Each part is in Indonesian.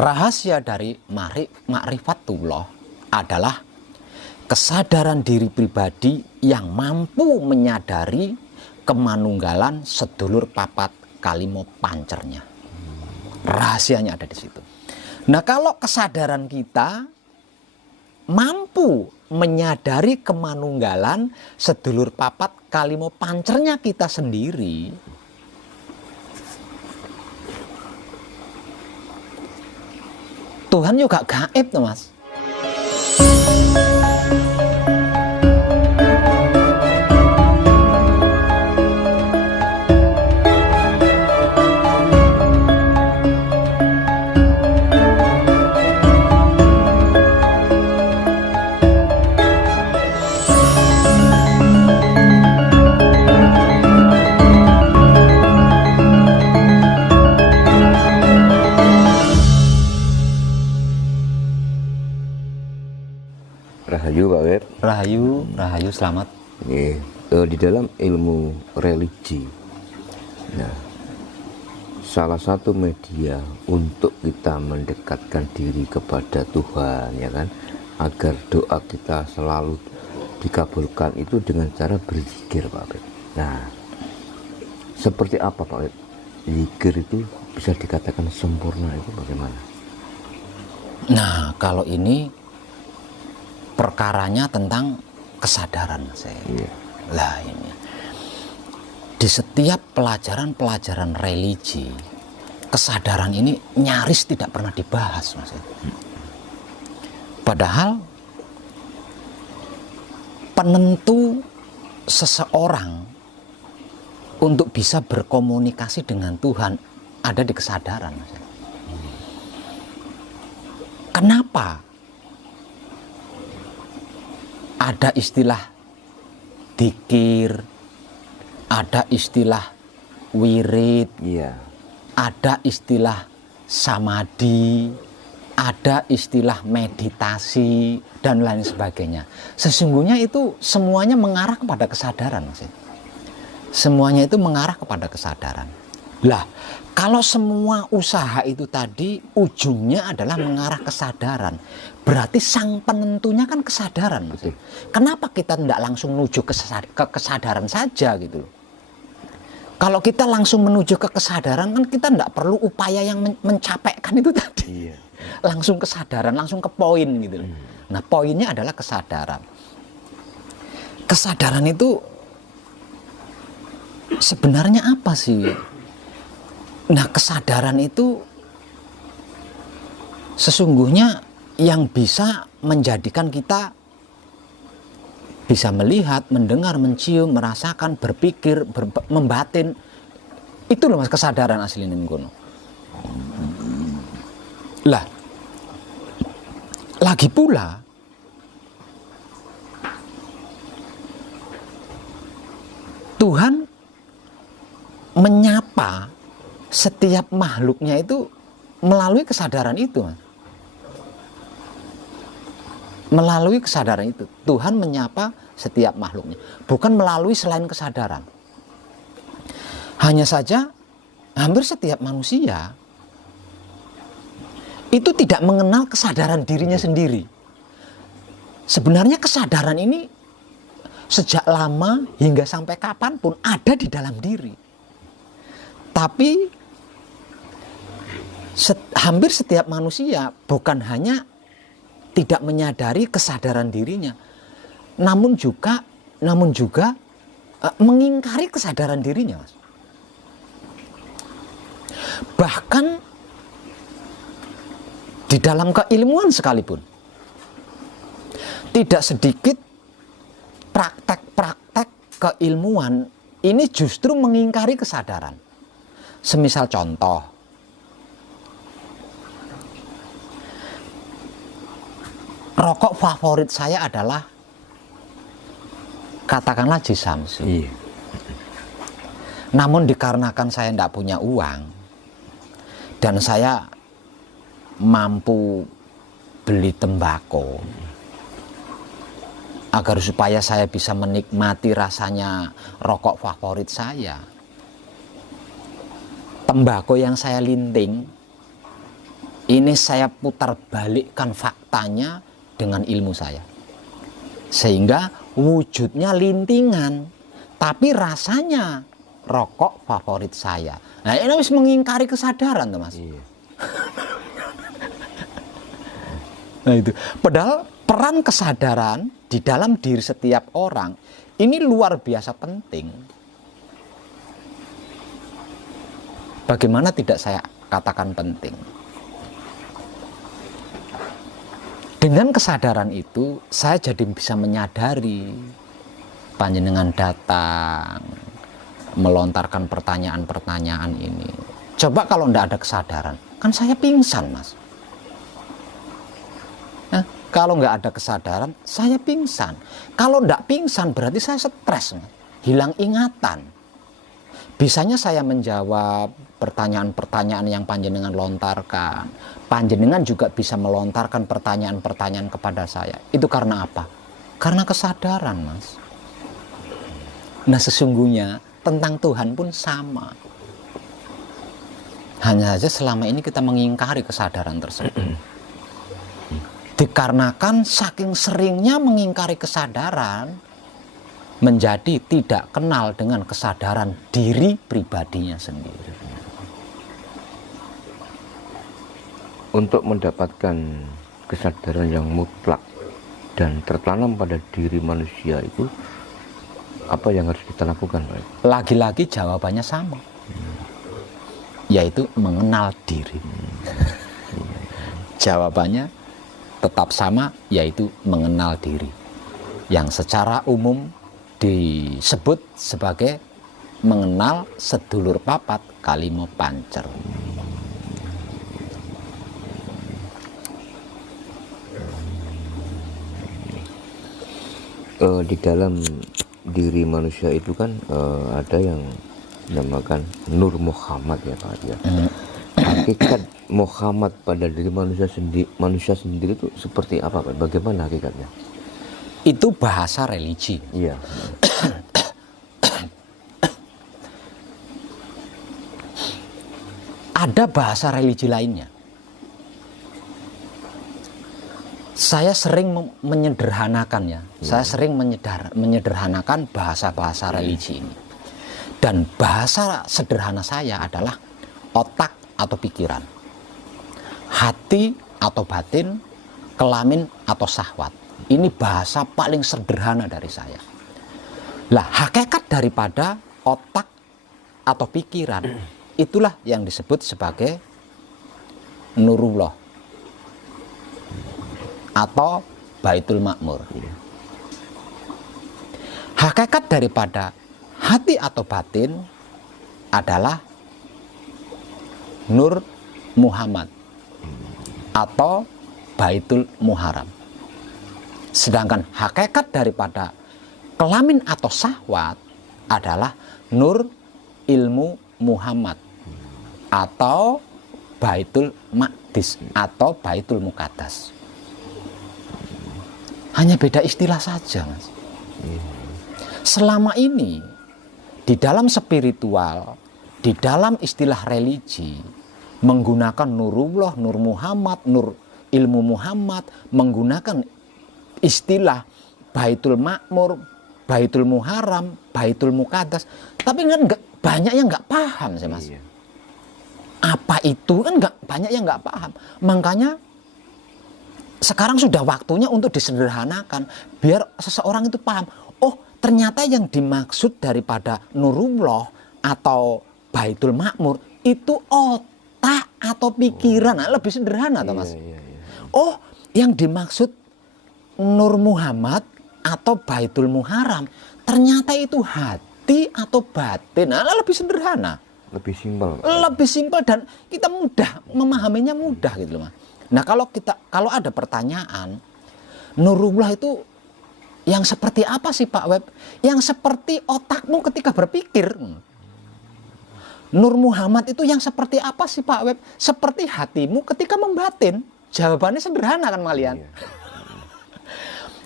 Rahasia dari ma'rifatullah adalah kesadaran diri pribadi yang mampu menyadari kemanunggalan sedulur papat kalimo pancernya. Rahasianya ada di situ. Nah, kalau kesadaran kita mampu menyadari kemanunggalan sedulur papat kalimo pancernya kita sendiri, Tuhan juga gaib tuh, Mas. Rahayu Pak Web. Rahayu selamat. Di dalam ilmu religi, nah, salah satu media untuk kita mendekatkan diri kepada Tuhan, ya kan, agar doa kita selalu dikabulkan itu dengan cara berzikir, Pak Web. Nah, seperti apa Pak Web? Zikir itu bisa dikatakan sempurna itu bagaimana? Nah, kalau ini perkaranya tentang kesadaran saya. Iya. Lah ini di setiap pelajaran religi, kesadaran ini nyaris tidak pernah dibahas, Mas. Padahal penentu seseorang untuk bisa berkomunikasi dengan Tuhan ada di kesadaran, Mas. Kenapa ada istilah dzikir, ada istilah wirid, Iya. ada istilah samadhi, ada istilah meditasi, dan lain sebagainya. Sesungguhnya itu semuanya mengarah kepada kesadaran. Semuanya itu mengarah kepada kesadaran. Lah, kalau semua usaha itu tadi ujungnya adalah mengarah kesadaran, berarti sang penentunya kan kesadaran. Kenapa kita tidak langsung menuju ke kesadaran saja gitu? Kalau kita langsung menuju ke kesadaran kan kita tidak perlu upaya yang mencapaikan itu tadi. Iya. Langsung kesadaran, langsung ke poin gitu. Nah, poinnya adalah kesadaran. Kesadaran itu sebenarnya apa sih? Nah, kesadaran itu sesungguhnya yang bisa menjadikan kita bisa melihat, mendengar, mencium, merasakan, berpikir, membatin. Itu loh Mas kesadaran asli Nenggono. Lah, lagi pula Tuhan menyapa setiap makhluknya itu melalui kesadaran itu, Mas. Melalui kesadaran itu Tuhan menyapa setiap makhluknya, bukan melalui selain kesadaran. Hanya saja hampir setiap manusia itu tidak mengenal kesadaran dirinya sendiri. Sebenarnya kesadaran ini sejak lama hingga sampai kapanpun ada di dalam diri. Tapi hampir setiap manusia bukan hanya tidak menyadari kesadaran dirinya, namun juga mengingkari kesadaran dirinya, Mas. Bahkan di dalam keilmuan sekalipun tidak sedikit praktek-praktek keilmuan ini justru mengingkari kesadaran. Semisal contoh, rokok favorit saya adalah katakanlah Jisamsu. Iya. Namun dikarenakan saya tidak punya uang dan saya mampu beli tembakau agar supaya saya bisa menikmati rasanya rokok favorit saya, tembakau yang saya linting Ini saya putar balikkan faktanya dengan ilmu saya. Sehingga wujudnya lintingan, tapi rasanya rokok favorit saya. Nah, ini harus mengingkari kesadaran, tuh Mas. Iya. Nah itu. Padahal peran kesadaran di dalam diri setiap orang ini luar biasa penting. Bagaimana tidak saya katakan penting? Dengan kesadaran itu, saya jadi bisa menyadari panjenengan datang, melontarkan pertanyaan-pertanyaan ini. Coba kalau tidak ada kesadaran, kan saya pingsan, Mas. Nah, kalau nggak ada kesadaran, saya pingsan. Kalau tidak pingsan, berarti saya stres, Mas. Hilang ingatan. Bisanya saya menjawab pertanyaan-pertanyaan yang panjenengan lontarkan. Panjenengan juga bisa melontarkan pertanyaan-pertanyaan kepada saya. Itu karena apa? Karena kesadaran, Mas. Nah, sesungguhnya tentang Tuhan pun sama. Hanya saja selama ini kita mengingkari kesadaran tersebut. Dikarenakan saking seringnya mengingkari kesadaran, menjadi tidak kenal dengan kesadaran diri pribadinya sendiri. Untuk mendapatkan kesadaran yang mutlak dan tertanam pada diri manusia itu, apa yang harus kita lakukan, Pak? Lagi-lagi jawabannya sama, yaitu mengenal diri. Jawabannya tetap sama, yaitu mengenal diri, yang secara umum disebut sebagai mengenal sedulur papat kalimo pancer. Di dalam diri manusia itu kan ada yang dinamakan Nur Muhammad, ya Pak ya. Hakikat Muhammad pada diri manusia sendiri itu seperti apa, Pak? Bagaimana hakikatnya? Itu bahasa religi. Iya. Ada bahasa religi lainnya. Saya sering menyederhanakan ya. Saya sering menyederhanakan bahasa-bahasa religi ini. Dan bahasa sederhana saya adalah otak atau pikiran, hati atau batin, kelamin atau syahwat. Ini bahasa paling sederhana dari saya. Lah, hakikat daripada otak atau pikiran itulah yang disebut sebagai Nurullah atau Baitul Makmur. Hakikat daripada hati atau batin adalah Nur Muhammad atau Baitul Muharram. Sedangkan hakikat daripada kelamin atau syahwat adalah Nur Ilmu Muhammad atau Baitul Maqdis atau Baitul Muqaddas. Hanya beda istilah saja, Mas. Selama ini di dalam spiritual, di dalam istilah religi, menggunakan Nurullah, Nur Muhammad, Nur Ilmu Muhammad, menggunakan istilah Baitul Makmur, Baitul Muharram, Baitul Muqaddas, tapi kan banyak yang nggak paham sih, Mas. Iya. Apa itu kan banyak yang nggak paham. Makanya sekarang sudah waktunya untuk disederhanakan biar seseorang itu paham. Oh, ternyata yang dimaksud daripada Nurullah atau Baitul Makmur itu otak atau pikiran. Nah, lebih sederhana, toh, Mas. Iya. Oh, yang dimaksud Nur Muhammad atau Baitul Muharram ternyata itu hati atau batin. Nah, lebih sederhana. Lebih simpel. Lebih simpel dan kita mudah memahaminya, mudah gitu loh, Mas. Nah, kalau ada pertanyaan, Nurullah itu yang seperti apa sih, Pak Web? Yang seperti otakmu ketika berpikir. Nur Muhammad itu yang seperti apa sih, Pak Web? Seperti hatimu ketika membatin. Jawabannya sederhana kan, malian.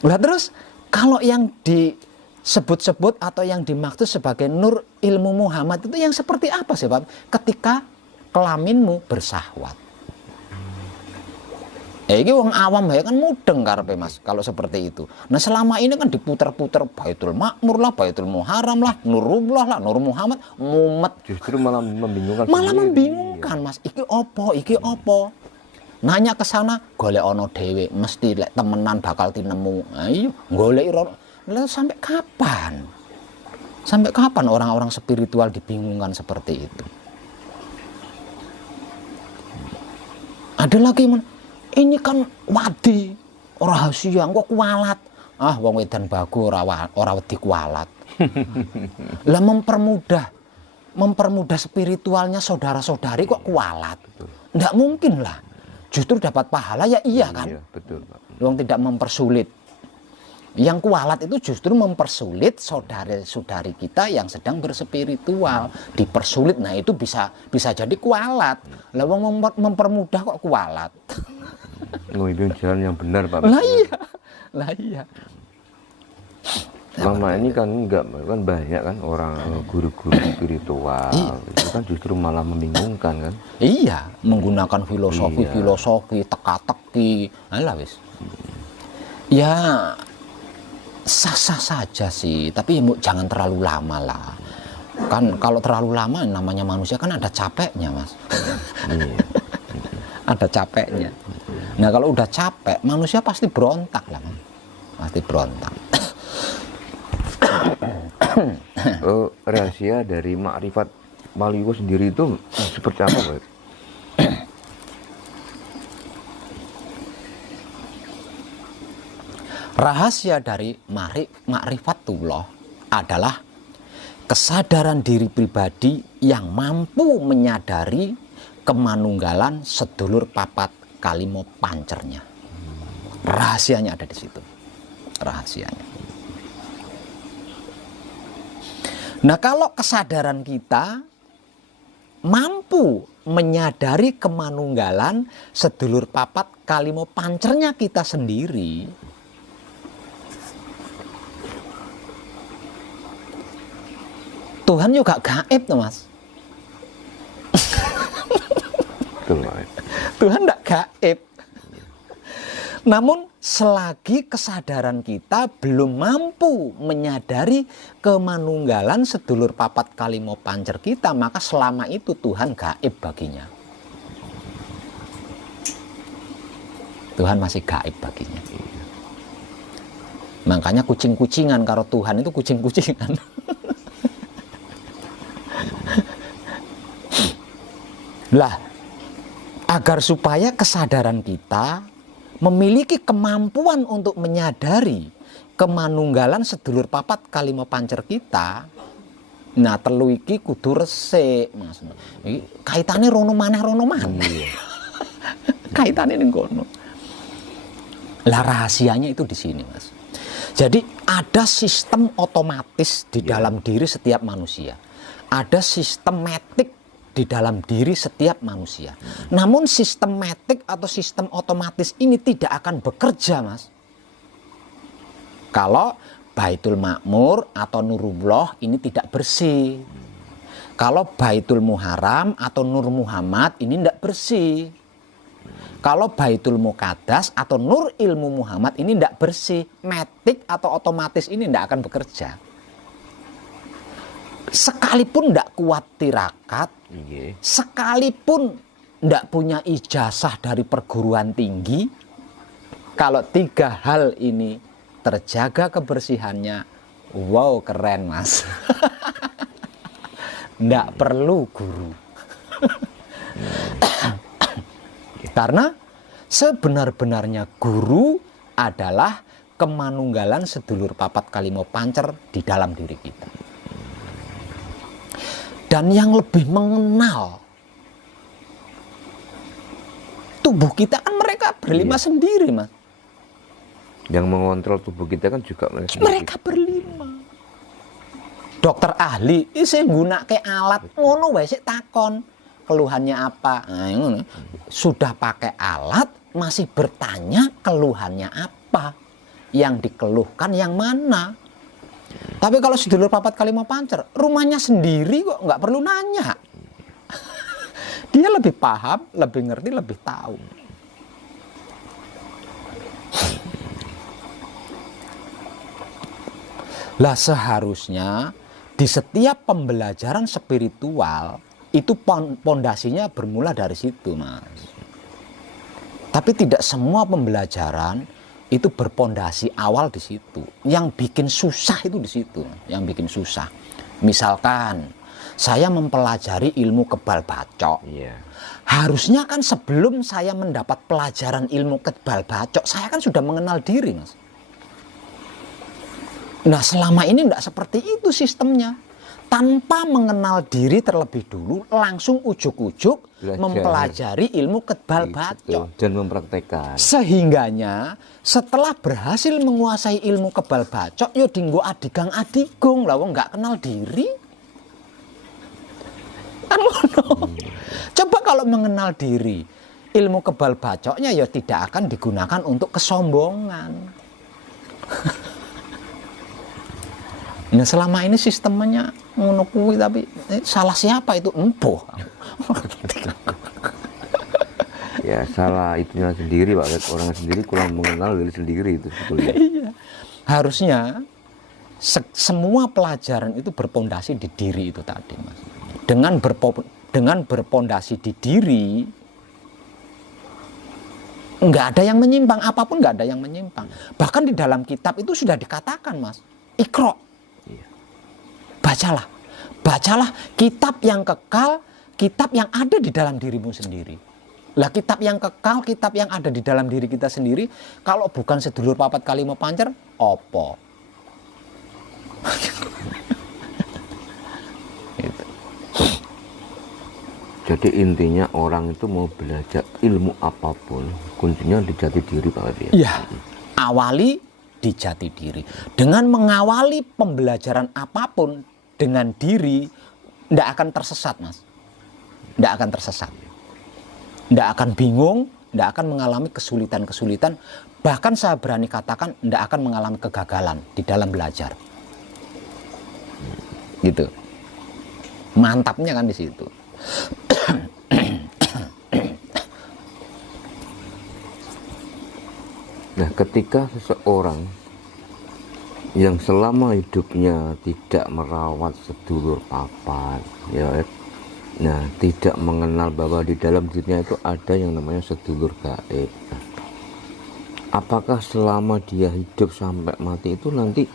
Nah, terus kalau yang disebut-sebut atau yang dimaksud sebagai Nur Ilmu Muhammad itu yang seperti apa sih, Pak? Ketika kelaminmu bersahwat. Iki wong awam ya kan mudeng karepe Mas kalau seperti itu. Nah selama ini kan diputer-puter Baitul Makmur lah, Baitul Muharram lah, Nurullah lah, Nur Muhammad, mumet. Justru malah membingungkan. Malah sendiri. membingungkan Mas. Iki opo, iki opo. Nanya ke sana, golek ono dhewe, mesti lek temenan bakal tinemu. Ayo, goleki lha sampai kapan? Sampai kapan orang-orang spiritual dibingungkan seperti itu? Ada lagi ini kan wadi, rahasia, kok kualat. Ah, wong wedan bagu ora wedi kualat. Lah mempermudah spiritualnya saudara-saudari kok kualat. Nggak mungkin lah. Justru dapat pahala ya iya kan? Iya, betul, Pak. Wong tidak mempersulit. Yang kualat itu justru mempersulit saudara-saudari kita yang sedang berspiritual, dipersulit. Nah, itu bisa jadi kualat. Lah wong mempermudah kok kualat. Memimpin jalan yang benar, Pak. Lah iya. Selama ini kan enggak, kan banyak kan orang guru-guru spiritual itu kan justru malah membingungkan kan. Iya, menggunakan filosofi teka-teki. Alah wis. Ya sah-sah saja sih, tapi jangan terlalu lama lah. Kan kalau terlalu lama namanya manusia kan ada capeknya, Mas. Ada capeknya. Nah, kalau udah capek, manusia pasti berontak lah, Mas. Pasti berontak. Oh, rahasia dari makrifat Maliwo sendiri itu seperti apa, Pak? Rahasia dari ma'rifatullah adalah kesadaran diri pribadi yang mampu menyadari kemanunggalan sedulur papat kalimo pancernya. Rahasianya ada di situ. Rahasianya. Nah, kalau kesadaran kita mampu menyadari kemanunggalan sedulur papat kalimo pancernya kita sendiri, Tuhan juga gaib tuh, Mas. Betul, Pak. Tuhan tidak gaib. Namun selagi kesadaran kita belum mampu menyadari kemanunggalan sedulur papat kalimo pancer kita, maka selama itu Tuhan gaib baginya. Tuhan masih gaib baginya. Makanya kucing-kucingan karo Tuhan itu kucing-kucingan. Lah, agar supaya kesadaran kita memiliki kemampuan untuk menyadari kemanunggalan sedulur papat kalimo pancer kita, nah telu iki kudu resik, Mas. Iki kaitane rono maneh. Kaitane ning kono. Lah rahasianya itu di sini, Mas. Jadi ada sistem otomatis di dalam diri setiap manusia. Ada sistematik di dalam diri setiap manusia. Namun sistematik atau sistem otomatis ini tidak akan bekerja, Mas, kalau Baitul Makmur atau Nurullah ini tidak bersih. Kalau Baitul Muharram atau Nur Muhammad ini tidak bersih. Kalau Baitul Muqaddas atau Nur Ilmu Muhammad ini tidak bersih. Matik atau otomatis ini tidak akan bekerja. Sekalipun tidak kuat tirakat, sekalipun tidak punya ijazah dari perguruan tinggi, kalau tiga hal ini terjaga kebersihannya, wow keren, Mas. Tidak perlu guru. Karena sebenar-benarnya guru adalah kemanunggalan sedulur papat kalimo pancer di dalam diri kita. Dan yang lebih mengenal tubuh kita kan mereka berlima sendiri, Mas. Yang mengontrol tubuh kita kan juga mereka berlima. Dokter ahli isih nggunakake alat ngono wae sik takon keluhannya apa. Nah, ngono. Sudah pakai alat masih bertanya keluhannya apa. Yang dikeluhkan yang mana? Tapi kalau sedulur papat kalimo pancer, rumahnya sendiri kok nggak perlu nanya. Dia lebih paham, lebih ngerti, lebih tahu. Lah seharusnya di setiap pembelajaran spiritual itu pondasinya bermula dari situ, Mas. Tapi tidak semua pembelajaran itu berpondasi awal di situ. Yang bikin susah itu di situ, yang bikin susah. Misalkan saya mempelajari ilmu kebal bacok. Iya. Harusnya kan sebelum saya mendapat pelajaran ilmu kebal bacok, saya kan sudah mengenal diri, Mas. Nah, selama ini tidak seperti itu sistemnya. Tanpa mengenal diri terlebih dulu, langsung ujuk-ujuk mempelajari ilmu kebal bacok. Dan mempraktekkan. Sehingganya setelah berhasil menguasai ilmu kebal bacok, yo dinggo adigang adigong lah, wong nggak kenal diri. Kan ngono. Coba kalau mengenal diri, ilmu kebal bacoknya ya tidak akan digunakan untuk kesombongan. Nah, selama ini sistemnya ngono kuwi, tapi salah siapa itu? Empuh. Ya salah itunya sendiri, Pak. Orang sendiri kurang mengenal diri sendiri itu sebetulnya. Iya. Harusnya semua pelajaran itu berpondasi di diri itu tadi, Mas. Dengan berpondasi di diri, nggak ada yang menyimpang, apapun nggak ada yang menyimpang. Bahkan di dalam kitab itu sudah dikatakan, Mas, Iqra. Bacalah kitab yang kekal, kitab yang ada di dalam dirimu sendiri. Lah kitab yang kekal, kitab yang ada di dalam diri kita sendiri, kalau bukan sedulur papat kali mau pancer, opo? Gitu. Jadi intinya orang itu mau belajar ilmu apapun, kuncinya di jati diri, Pak. Iya, awali di jati diri. Dengan mengawali pembelajaran apapun dengan diri, tidak akan tersesat, Mas. Tidak akan tersesat. Tidak akan bingung, tidak akan mengalami kesulitan-kesulitan. Bahkan saya berani katakan, tidak akan mengalami kegagalan di dalam belajar. Gitu. Mantapnya kan di situ. Nah, ketika seseorang yang selama hidupnya tidak merawat sedulur papat, ya, nah tidak mengenal bahwa di dalam dirinya itu ada yang namanya sedulur gaib. Nah, apakah selama dia hidup sampai mati itu nanti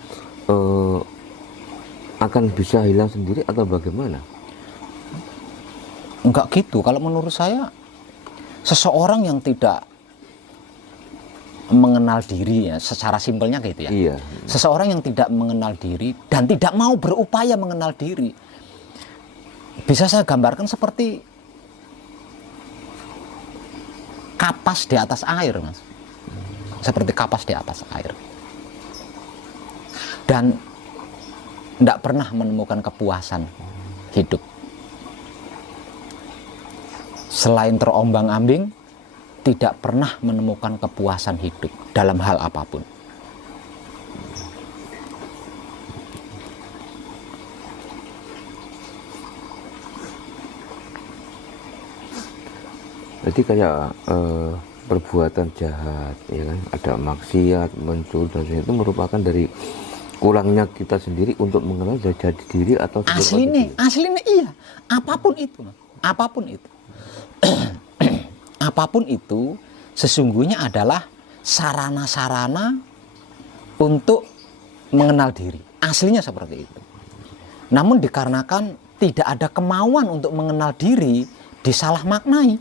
akan bisa hilang sendiri atau bagaimana? Enggak gitu. Kalau menurut saya, seseorang yang tidak mengenal diri, ya, secara simpelnya gitu ya. Iya. Seseorang yang tidak mengenal diri dan tidak mau berupaya mengenal diri, bisa saya gambarkan seperti kapas di atas air, Mas. Seperti kapas di atas air. Dan tidak pernah menemukan kepuasan hidup. Selain terombang-ambing, tidak pernah menemukan kepuasan hidup dalam hal apapun. Jadi kayak perbuatan jahat, ya kan, ada maksiat, mencuri dan sebagainya, itu merupakan dari kurangnya kita sendiri untuk mengenal jati diri atau aslinya iya, apapun itu, apapun itu. Apapun itu sesungguhnya adalah sarana-sarana untuk mengenal diri. Aslinya seperti itu. Namun dikarenakan tidak ada kemauan untuk mengenal diri, disalah maknai.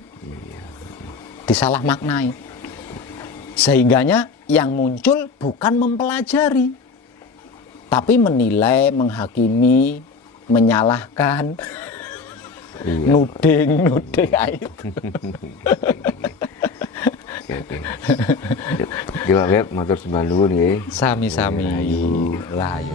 Disalah maknai. Sehingganya yang muncul bukan mempelajari, tapi menilai, menghakimi, menyalahkan. Iya. Nuding itu. Oke. Gila, Beb, matur sembah nuwun nggih. Sami-sami. Layu.